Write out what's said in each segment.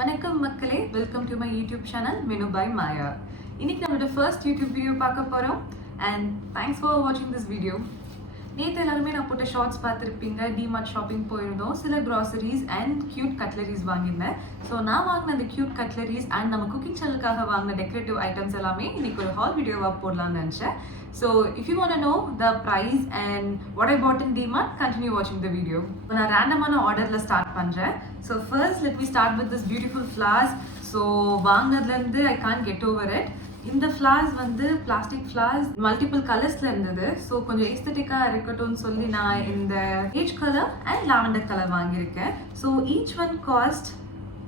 வணக்கம் மக்களே, welcome to my YouTube channel menu by Maya. இன்னைக்கு நம்மளோட ஃபர்ஸ்ட் யூடியூப் வீடியோ பார்க்க போகிறோம். அண்ட் தேங்க்ஸ் ஃபார் வாட்சிங் திஸ் வீடியோ. நேற்று எல்லாருமே நான் போட்ட ஷார்ட்ஸ் பார்த்துருப்பீங்க. டிமார்ட் ஷாப்பிங் போயிருந்தோம். சில க்ராசரிஸ் அண்ட் க்யூட் கட்லரிஸ் வாங்கியிருந்தேன். ஸோ நான் வாங்கின அந்த க்யூட் கட்லரிஸ் அண்ட் நம்ம குக்கிங் சேனலுக்காக வாங்கின டெக்கரேட்டிவ் ஐட்டம்ஸ் எல்லாமே இன்னைக்கு ஒரு ஹால் வீடியோவாக போடலாம்னு நினச்சேன். So if you want to know the price and what I bought in DMart, continue watching the video. நான் ரேண்டமான ஆர்டரில் ஸ்டார்ட் பண்ணுறேன். So first let me start with this beautiful flowers. So வாங்கினதுலேருந்து I can't get over it. இந்த flowers வந்து plastic flowers multiple கலர்ஸில் இருந்தது. So கொஞ்சம் எஸ்தட்டிக்காக இருக்கட்டும்னு சொல்லி நான் இந்த ஏஜ் கலர் அண்ட் லாவெண்டர் கலர் வாங்கியிருக்கேன். So each one cost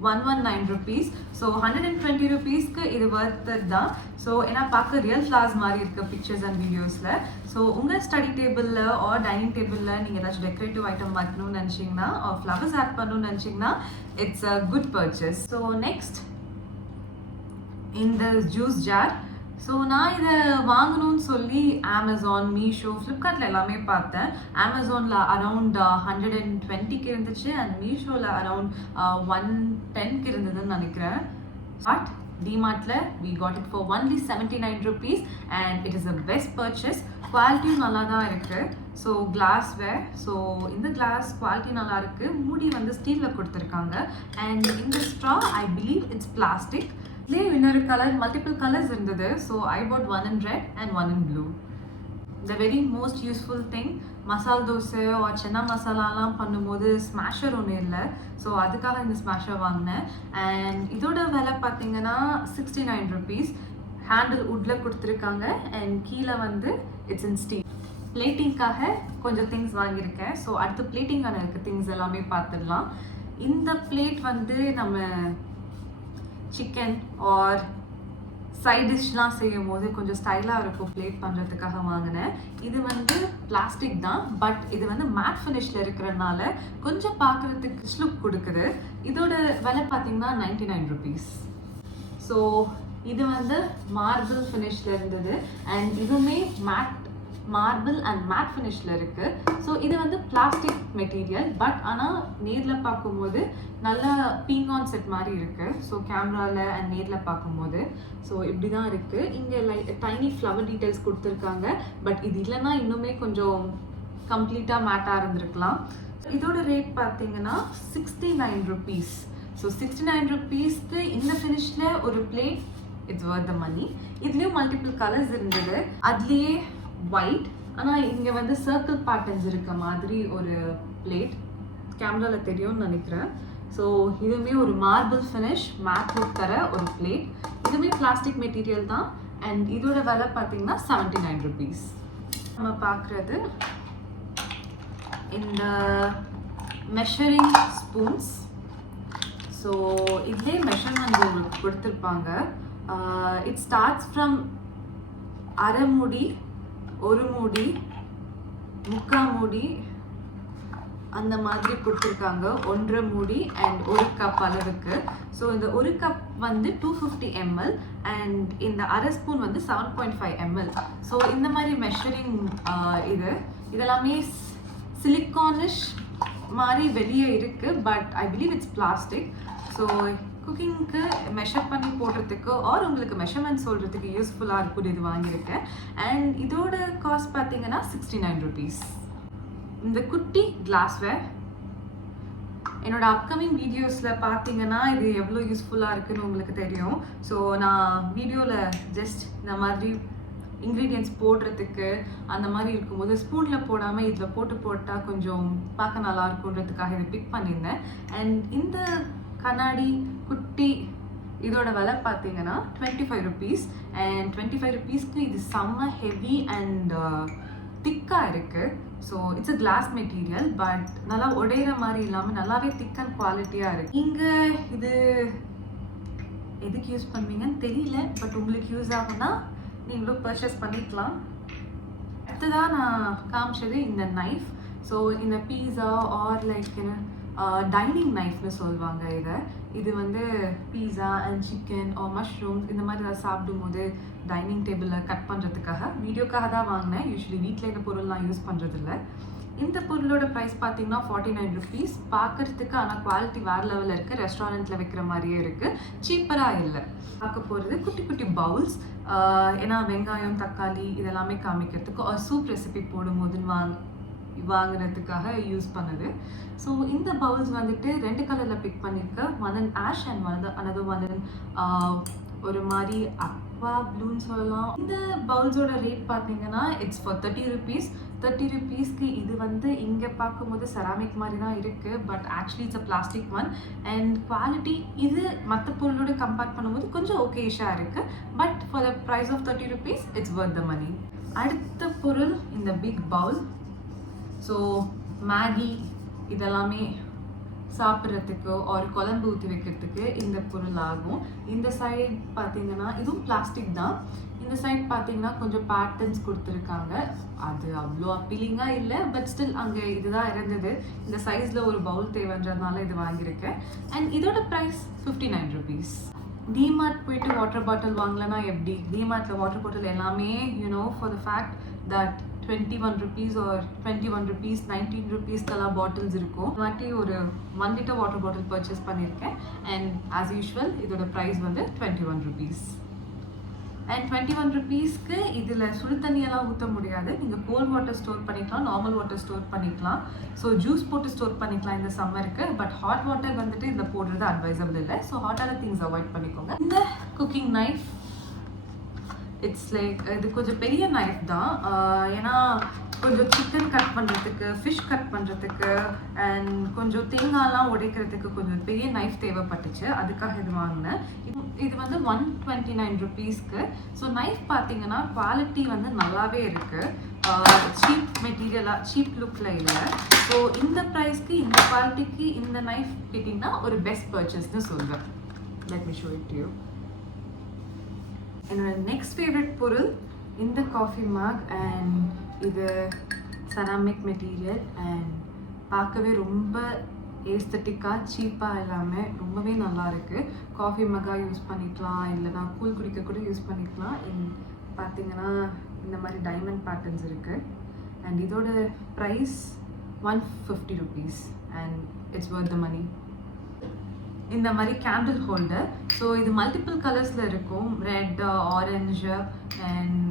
119 rupees. So 120 rupeesக்கு இது வர்த்து தான். ஸோ ஏன்னா பார்க்க ரியல் ஃப்ளார்ஸ் மாதிரி இருக்க பிக்சர்ஸ் அண்ட் வீடியோஸில். ஸோ உங்கள் ஸ்டடி டேபிளில் ஆர் டைனிங் டேபிளில் நீங்கள் ஏதாச்சும் டெக்கரேட்டிவ் ஐட்டம் வைக்கணும்னு நினச்சிங்கன்னா ஆர் ஃப்ளவர்ஸ் ஆட் பண்ணணும்னு நினச்சிங்கன்னா it's a good purchase. So next இந்த ஜூஸ் ஜார். ஸோ நான் இதை வாங்கணும்னு சொல்லி அமேசான், மீஷோ, ஃப்ளிப்கார்ட்டில் எல்லாமே பார்த்தேன். அமேசானில் அரவுண்ட் 120க்கு இருந்துச்சு அண்ட் மீஷோவில் அரவுண்ட் 110க்கு இருந்ததுன்னு நினைக்கிறேன். பட் டிமார்ட்டில் we got it for only 79 rupees and it is a best purchase. குவாலிட்டியும் நல்லா தான் இருக்குது. So glassware. ஸோ இந்த கிளாஸ் குவாலிட்டி நல்லா இருக்குது. மூடி வந்து ஸ்டீலில் கொடுத்துருக்காங்க அண்ட் இந்த straw I believe it's plastic. இதுலேயே இன்னொரு கலர் மல்டிபிள் கலர்ஸ் இருந்தது. So I put one in red and one in blue. The very most useful thing, masala dosa R சென்னா மசாலாலாம் பண்ணும்போது ஸ்மாஷர் ஒன்று இல்லை. ஸோ அதுக்காக இந்த ஸ்மாஷர் வாங்கினேன். அண்ட் இதோட விலை பார்த்தீங்கன்னா 69 rupees. ஹேண்டில் வுட்டில் கொடுத்துருக்காங்க அண்ட் கீழே வந்து இட்ஸ் இன் ஸ்டீல். பிளேட்டிங்காக கொஞ்சம் திங்ஸ் வாங்கியிருக்கேன். ஸோ அடுத்து பிளேட்டிங்கான இருக்க திங்ஸ் எல்லாமே பார்த்துடலாம். இந்த பிளேட் வந்து நம்ம சிக்கன் ஆர் சைட் டிஷ்லாம் செய்யும் போது கொஞ்சம் ஸ்டைலாக இருக்கும் பிளேட் பண்ணுறதுக்காக வாங்கினேன். இது வந்து பிளாஸ்டிக் தான், பட் இது வந்து மேட் ஃபினிஷில் இருக்கிறதுனால கொஞ்சம் பார்க்குறதுக்கு ஸ்லுக் கொடுக்குது. இதோட விலை பார்த்தீங்கன்னா 99 rupees. ஸோ இது வந்து மார்பிள் ஃபினிஷில் இருந்தது அண்ட் இதுவுமே மார்பிள் அண்ட் மேட் ஃபினிஷில் இருக்குது. ஸோ இது வந்து பிளாஸ்டிக் மெட்டீரியல், பட் ஆனால் நேரில் பார்க்கும்போது நல்லா பீங்கான் செட் மாதிரி இருக்குது. ஸோ கேமராவில் அண்ட் நேரில் பார்க்கும்போது ஸோ இப்படி தான் இருக்குது. இங்கே டைனி ஃப்ளவர் டீட்டெயில்ஸ் கொடுத்துருக்காங்க, பட் இது இல்லைன்னா இன்னுமே கொஞ்சம் கம்ப்ளீட்டாக மேட்டாக இருந்திருக்கலாம். இதோட ரேட் பார்த்தீங்கன்னா 69 rupees. ஸோ 69 rupeesக்கு இந்த ஃபினிஷில் ஒரு பிளேட் இட்ஸ் வர்த் த மணி. இதுலேயும் மல்டிபிள் கலர்ஸ் இருந்தது. அதுலேயே ஒயிட், ஆனால் இங்கே வந்து சர்க்கிள் பேட்டர்ன்ஸ் இருக்க மாதிரி ஒரு பிளேட் கேமராவில் தெரியும்னு நினைக்கிறேன். ஸோ இதுவுமே ஒரு மார்பிள் ஃபினிஷ் மேட் லுக் தர ஒரு பிளேட். இதுவுமே பிளாஸ்டிக் மெட்டீரியல் தான் அண்ட் இதோட விலை பார்த்தீங்கன்னா 79 rupees. நம்ம பார்க்குறது இந்த மெஷரிங் ஸ்பூன்ஸ். ஸோ இதுலேயே மெஷர்மெண்ட் உங்களுக்கு கொடுத்துருப்பாங்க. இட் ஸ்டார்ட்ஸ் ஃப்ரம் அரை மூடி, ஒரு மூடி, முக்கால் மூடி அந்த மாதிரி கொடுத்துருக்காங்க. 1.5 மூடி அண்ட் 1 கப் அளவுக்கு. ஸோ இந்த 1 கப் வந்து 250 ml அண்ட் இந்த அரை ஸ்பூன் வந்து 7.5 ml. ஸோ இந்த மாதிரி மெஷரிங் இதெல்லாமே சிலிக்கானிஷ் மாதிரி வெளியே இருக்குது, but I believe it's plastic. So குக்கிங்க்கு மெஷர் பண்ணி போடுறதுக்கு ஆர் உங்களுக்கு மெஷர்மெண்ட் சொல்கிறதுக்கு யூஸ்ஃபுல்லாக இருக்கும். இது வாங்கியிருக்கேன் அண்ட் இதோட காஸ்ட் பார்த்தீங்கன்னா 69 rupees. இந்த குட்டி கிளாஸ்வேர் என்னோட அப்கமிங் வீடியோஸில் பார்த்தீங்கன்னா இது எவ்வளோ யூஸ்ஃபுல்லாக இருக்குதுன்னு உங்களுக்கு தெரியும். ஸோ நான் வீடியோவில் ஜஸ்ட் இந்த மாதிரி இன்க்ரீடியன்ட்ஸ் போடுறதுக்கு அந்த மாதிரி இருக்கும்போது ஸ்பூனில் போடாமல் இதில் போட்டால் கொஞ்சம் பார்க்க நல்லா இருக்குன்றதுக்காக இதை பிக் பண்ணியிருந்தேன். அண்ட் இந்த கண்ணாடி குட்டி இதோட விலை பார்த்தீங்கன்னா 25 rupees. அண்ட் 25 rupeesக்கு இது செம்ம ஹெவி அண்ட் திக்காக இருக்குது. So it's a glass material, but நல்லா உடையிற மாதிரி இல்லாமல் நல்லாவே திக் அண்ட் குவாலிட்டியாக இருக்குது. இங்கே இது எதுக்கு யூஸ் பண்ணுவீங்கன்னு தெரியல, பட் உங்களுக்கு யூஸ் ஆகும்னா நீங்களும் பர்ச்சேஸ் பண்ணிக்கலாம். அடுத்ததாக நான் காமிச்சது இந்த நைஃப். ஸோ இந்த பீஸா ஆர் லைக் டைனிங் நைஃப்னு சொல்லுவாங்க இது வந்து பீஸா அண்ட் சிக்கன் ஆர் மஷ்ரூம்ஸ் இந்த மாதிரி ஏதாவது சாப்பிடும்போது டைனிங் டேபிளில் கட் பண்ணுறதுக்காக வீடியோக்காக தான் வாங்கினேன். யூஸ்வலி வீட்டில் இந்த பொருள்லாம் யூஸ் பண்ணுறதில்ல. இந்த பொருளோட ப்ரைஸ் பார்த்தீங்கன்னா 49 ருபீஸ். பார்க்கறதுக்கு ஆனால் குவாலிட்டி வேறு லெவலில் இருக்குது. ரெஸ்டாரண்ட்டில் வைக்கிற மாதிரியே இருக்குது, சீப்பராக இல்லை. பார்க்க போகிறது குட்டி குட்டி பவுல்ஸ். ஏன்னா வெங்காயம் தக்காளி இதெல்லாமே காமிக்கிறதுக்கு சூப் ரெசிபி போடும்போது வாங்குறதுக்காக யூஸ் பண்ணுது. ஸோ இந்த பவுல்ஸ் வந்துட்டு 2 கலரில் பிக் பண்ணியிருக்கேன். One in ash and another one in ஒரு மாதிரி அக்வா ப்ளூன்னு சொல்லலாம். இந்த பவுல்ஸோட ரேட் பார்த்தீங்கன்னா இட்ஸ் ஃபார் 30 ருபீஸ். 30 ருபீஸ்க்கு இது வந்து இங்கே பார்க்கும்போது செராமிக் மாதிரி தான் இருக்குது, but actually it's a plastic one. And quality இது மற்ற பொருளோட கம்பேர் பண்ணும்போது கொஞ்சம் ஓகேஷாக இருக்குது, but for the price of 30 rupees it's worth the money. அடுத்த பொருள் இந்த பிக் பவுல். ஸோ மேகி இதெல்லாமே சாப்பிட்றதுக்கு ஒரு குழம்பு ஊற்றி வைக்கிறதுக்கு இந்த பொருள் ஆகும். இந்த சைட் பார்த்தீங்கன்னா இதுவும் பிளாஸ்டிக் தான். இந்த சைட் பார்த்தீங்கன்னா கொஞ்சம் பேட்டர்ன்ஸ் கொடுத்துருக்காங்க. அது அவ்வளோ அப்பீலிங்காக இல்லை, பட் ஸ்டில் அங்கே இதுதான் இருந்தது. இந்த சைஸில் ஒரு பவுல் தேவைன்றதுனால இது வாங்கியிருக்கேன். அண்ட் இதோட ப்ரைஸ் 59 ருபீஸ். டிமார்ட் போயிட்டு வாட்டர் பாட்டில் வாங்கலைன்னா எப்படி? டிமார்ட்டில் வாட்டர் பாட்டில் எல்லாமே for the fact that 21 rupees or 21 rupees 19 rupees Kala bottles இருக்கும். வாட்டி ஒரு 1 லிட்டர் வாட்டர் பாட்டில் பர்ச்சேஸ் பண்ணியிருக்கேன். அண்ட் ஆஸ் யூஷுவல் இதோட ப்ரைஸ் வந்து 21 rupees. அண்ட் 21 ருபீஸ்க்கு இதில் சுடு தண்ணியெல்லாம் ஊற்ற முடியாது. நீங்கள் கோல்ட் வாட்டர் ஸ்டோர் பண்ணிக்கலாம், நார்மல் வாட்டர் ஸ்டோர் பண்ணிக்கலாம். ஸோ ஜூஸ் போட்டு ஸ்டோர் பண்ணிக்கலாம் இந்த சம்மருக்கு. பட் ஹாட் வாட்டர் வந்துட்டு இதில் போடுறது அட்வைசபிள் இல்லை. ஸோ ஹாட்டான திங்ஸ் அவாய்ட் பண்ணிக்கோங்க. இந்த குக்கிங் நைஃப் இட்ஸ் லைக் இது கொஞ்சம் பெரிய நைஃப் தான். ஏன்னா கொஞ்சம் சிக்கன் கட் பண்ணுறதுக்கு, ஃபிஷ் கட் பண்ணுறதுக்கு அண்ட் கொஞ்சம் தேங்காய்லாம் உடைக்கிறதுக்கு கொஞ்சம் பெரிய நைஃப் தேவைப்பட்டுச்சு. அதுக்காக இது வாங்கினேன். இது வந்து 129 ருபீஸ்க்கு. ஸோ நைஃப் பார்த்தீங்கன்னா குவாலிட்டி வந்து நல்லாவே இருக்குது. சீப் மெட்டீரியலாக, சீப் லுக்கில் இல்லை. ஸோ இந்த ப்ரைஸ்க்கு இந்த குவாலிட்டிக்கு இந்த நைஃப் கிட்டிங்கன்னா ஒரு பெஸ்ட் பர்ச்சேஸ்னு சொல்வேன். Let me show it to you. என்னோட நெக்ஸ்ட் ஃபேவரட் பொருள் இந்த காஃபி மக். அண்ட் இது செராமிக் மெட்டீரியல் அண்ட் பார்க்கவே ரொம்ப ஏஸ்தட்டிக்காக சீப்பாக இல்லாமல் ரொம்பவே நல்லா இருக்குது. காஃபி மக்காக யூஸ் பண்ணிக்கலாம், இல்லைனா கூழ் குடிக்க கூட யூஸ் பண்ணிக்கலாம். பார்த்தீங்கன்னா இந்த மாதிரி டைமண்ட் பேட்டர்ன்ஸ் இருக்குது. அண்ட் இதோட price 150 rupees and it's worth the மணி. இந்த மாதிரி கேண்டில் ஹோல்டர். ஸோ இது மல்டிபிள் கலர்ஸில் இருக்கும். ரெட், ஆரஞ்சு அண்ட்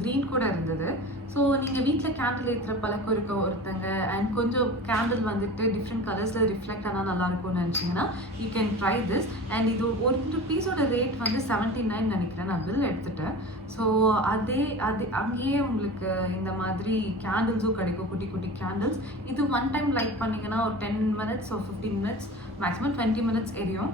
க்ரீன் கூட இருந்தது. ஸோ நீங்கள் வீட்டில் கேண்டில் ஏற்றுற பழக்கம் இருக்க ஒருத்தங்க அண்ட் கொஞ்சம் கேண்டில் வந்துட்டு டிஃப்ரெண்ட் கலர்ஸில் ரிஃப்ளெக்ட் ஆனால் நல்லாயிருக்கும்னு நினச்சிங்கன்னா you can try this. And இது ஒரு பீஸோட ரேட் வந்து 79 நினைக்கிறேன். நான் பில் எடுத்துட்டேன். ஸோ அது அங்கேயே உங்களுக்கு இந்த மாதிரி கேண்டில்ஸும் கிடைக்கும், குட்டி குட்டி கேண்டில்ஸ். இது ஒன் டைம் லைட் பண்ணிங்கன்னா ஒரு 10 minutes or 15 minutes, maximum 20 minutes எரியும்.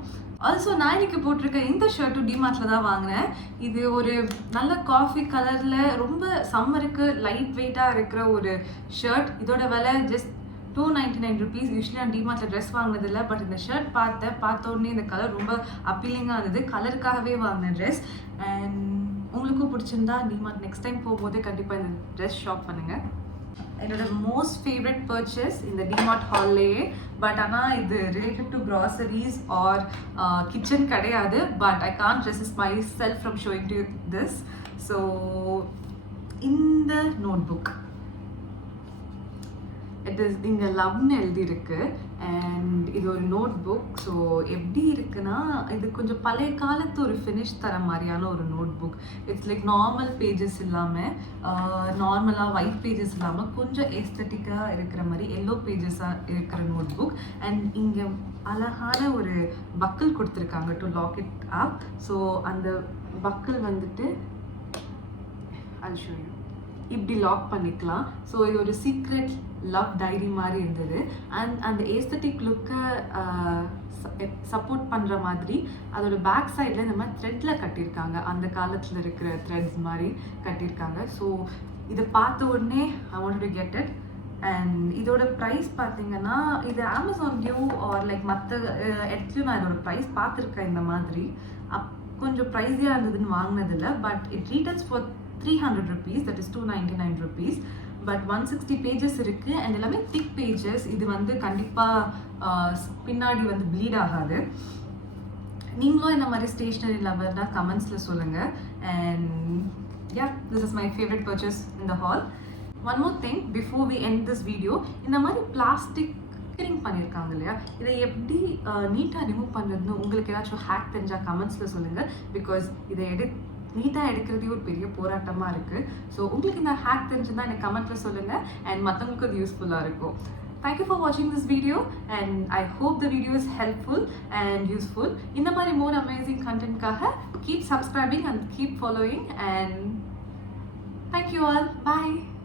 ஆல்சோ நான் இன்னைக்கு போட்டிருக்க இந்த ஷர்ட்டும் டிமார்ட்டில் தான் வாங்கினேன். இது ஒரு நல்ல காஃபி கலரில் ரொம்ப சம்மருக்கு லைட் வெயிட்டாக இருக்கிற ஒரு ஷர்ட். இதோட விலை ஜஸ்ட் 299 ருபீஸ். யூஸ்வலி நான் டிமார்ட்டில் ட்ரெஸ் வாங்கினதில்லை, பட் இந்த ஷர்ட் பார்த்த உடனே இந்த கலர் ரொம்ப அப்பீலிங்காக இருந்தது. கலருக்காகவே வாங்கின ட்ரெஸ். அண்ட் உங்களுக்கும் பிடிச்சிருந்தா டிமார்ட் நெக்ஸ்ட் டைம் போகும்போது கண்டிப்பாக இந்த ட்ரெஸ் ஷாப் பண்ணுங்கள். என்னோட மோஸ்ட் ஃபேவரட் பர்ச்சேஸ் இந்த டிமார்ட் ஹால்லேயே. பட் ஆனால் இது related to groceries or kitchen கிடையாது. But I can't resist myself from showing to this. So இந்த நோட் புக் இங்கே லவ்னு எழுதியிருக்கு. அண்ட் இது ஒரு நோட் புக். ஸோ எப்படி இருக்குன்னா இது கொஞ்சம் பழைய காலத்து ஒரு ஃபினிஷ் தர மாதிரியான ஒரு notebook. It's like normal pages இல்லாமல், நார்மலாக ஒயிட் பேஜஸ் இல்லாமல் கொஞ்சம் ஏஸ்தட்டிக்காக இருக்கிற மாதிரி எல்லோ பேஜஸாக இருக்கிற நோட் புக். அண்ட் இங்கே அழகான ஒரு பக்கிள் கொடுத்துருக்காங்க to log it up. So அந்த பக்கிள் வந்துட்டு I'll show you. இப்படி லாக் பண்ணிக்கலாம். ஸோ இது ஒரு சீக்ரெட் லவ் டைரி மாதிரி இருந்தது. அண்ட் அந்த ஏஸ்தட்டிக் லுக்கை சப்போர்ட் பண்ணுற மாதிரி அதோட பேக் சைடில் இந்த மாதிரி த்ரெட்டில் கட்டியிருக்காங்க. அந்த காலத்தில் இருக்கிற த்ரெட்ஸ் மாதிரி கட்டியிருக்காங்க. ஸோ இதை பார்த்த உடனே I want to get it. And இதோட ப்ரைஸ் பார்த்தீங்கன்னா இது அமேசான்லேயோ ஆர் லைக் மற்ற இடத்துலையும் நான் இதோட ப்ரைஸ் பார்த்துருக்கேன். இந்த மாதிரி கொஞ்சம் ப்ரைஸியாக இருந்ததுன்னு வாங்கினதில்லை. But it retails for 300 rupees, that is 299 rupees. But 160 pages இருக்குது அண்ட் எல்லாமே திக் பேஜஸ். இது வந்து கண்டிப்பாக பின்னாடி வந்து ப்ளீட் ஆகாது. நீங்களும் இந்த மாதிரி ஸ்டேஷ்னரி லவர்னா கமெண்ட்ஸில் சொல்லுங்கள். And yeah, this is my favourite purchase in the haul. One more thing before we end this video, இந்த மாதிரி பிளாஸ்டிக் பண்ணியிருக்காங்க இல்லையா, இதை எப்படி நீட்டாக ரிமூவ் பண்ணுறதுன்னு உங்களுக்கு ஏதாச்சும் ஹேக் தெரிஞ்சால் கமெண்ட்ஸில் சொல்லுங்கள். பிகாஸ் இதை நீட்டாக எடுக்கிறதே ஒரு பெரிய போராட்டமாக இருக்குது. ஸோ உங்களுக்கு இந்த ஹேக் தெரிஞ்சுதான் எனக்கு கமெண்ட்டில் சொல்லுங்கள், அண்ட் மற்றவங்களுக்கு அது யூஸ்ஃபுல்லாக இருக்கும். Thank you for watching this video, and I hope the video is helpful and useful. In the more amazing content kaha, keep subscribing and keep following, and thank you all. Bye.